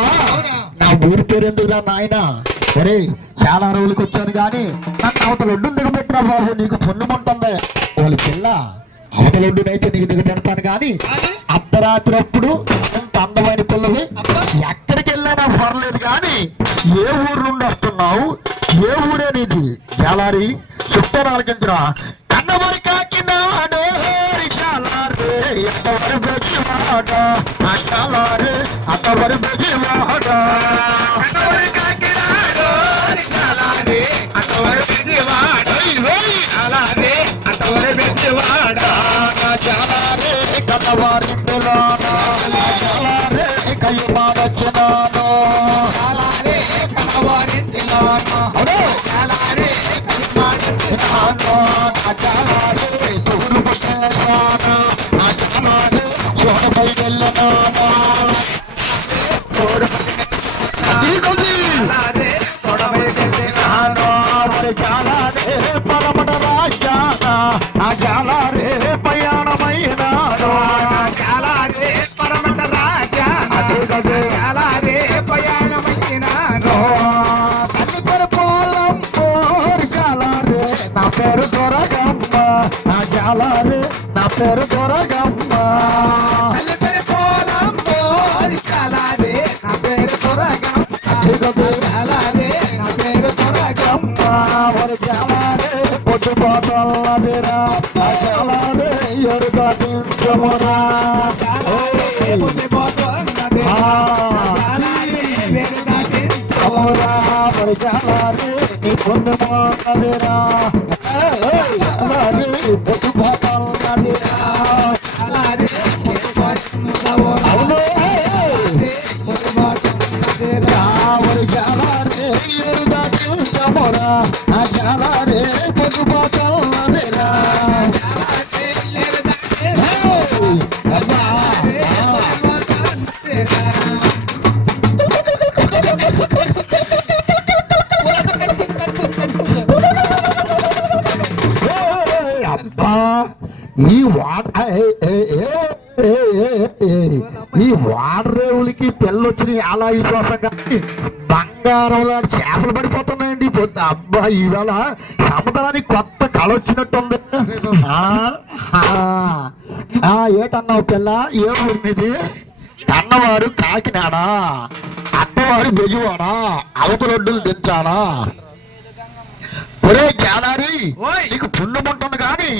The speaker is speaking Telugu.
అంటున్నావా? నా ఊరి పేరు ఎందుకురా నాయన? సరే చాలా రోజులకి వచ్చాను కానీ నన్ను అవతల ఒడ్డు దిగబెట్టినా బాబు, నీకు పొన్నుమంటుంది వాళ్ళ పిల్ల. అవతల ఒడ్డునైతే నీకు దిగబెడతాను కానీ అర్ధరాత్రి అప్పుడు అంత అందమైన పిల్లవి ఎక్కడికి వెళ్ళానా పర్లేదు కానీ ఏ ఊరు నుండి వస్తున్నావు? ఏ ఊరే నీది? జాలారి చుట్టూ ఆలకించరా. కన్నవరి కాకినాడు జాలారే ఎంతవరి బెజివాడ, జాలారే అంతవరి బెజివాడ. కన్నవరి కాకినాడు జాలారే అంతవరి బెజివాడ, జాలారే అంతవరి బెజివాడ. జాలారే కన్నవారి పిల్లానా, జాలారే కయ్యమానొచ్చినాను, జాలారే కన్నవారి పిల్లానా, జాలారే కయ్యమానొచ్చినాను. జాలారే తూర్పు చేశాను, జాలారే చూడపై వెళ్ళనాను. జాలారే పరమట రాజాన, జాలారే ప్రయాణమైనాడు. జాలారే పరమట రాజాన, జాలారే ప్రయాణమైనాడు. తల్లి పొలం పోరు జాలారే నా పేరు దొరగమ్మ, జాలారే నా పేరు దొరగమ్మ. తల్లి పేరు పోలం పోరి జాలారే నా పేరు దొరగమ్మ, జాలారే నా పేరు దొరగమ్మ. జాలారే పొట్టుపోతల్లదిరా, జాలారే ఎరుగా తింటమురా. జాలారే పొద్దుపోతున్నది, జాలారే వేరు దాటించమురా. జాలారే నీ పొందు మాదిరా, జాలారే పొట్టుపోతల్లదిరా. జాలారే పొద్దుపోతున్నదిరా, అవును పొద్దుపోతున్నదిరా. జాలారే ఎరుగా తింటమురా, జాలారే పొట్టుపోతల్లదిరా. జాలారే వేరు దాటించమురా, జాలారే పొద్దుపోతున్నదిరా. అబ్బా ఈ ఈ వాడరేవులకి పెళ్ళొచ్చిన అలా విశ్వాసం కానీ బంగారం లాంటి చేపలు పడిపోతున్నాయండి పొద్దు. అబ్బా ఈవేళ సముద్రానికి కొత్త కళ వచ్చినట్టుంది. ఏటన్నావు పిల్ల? ఏ ఊరి మీది? కన్నవారు కాకినాడ, అత్తవారు బెజువాడ, అవతలొడ్డులు దించాలా? ఒరే జాలారి నీకు పుణ్యం ఉంటుంది కానీ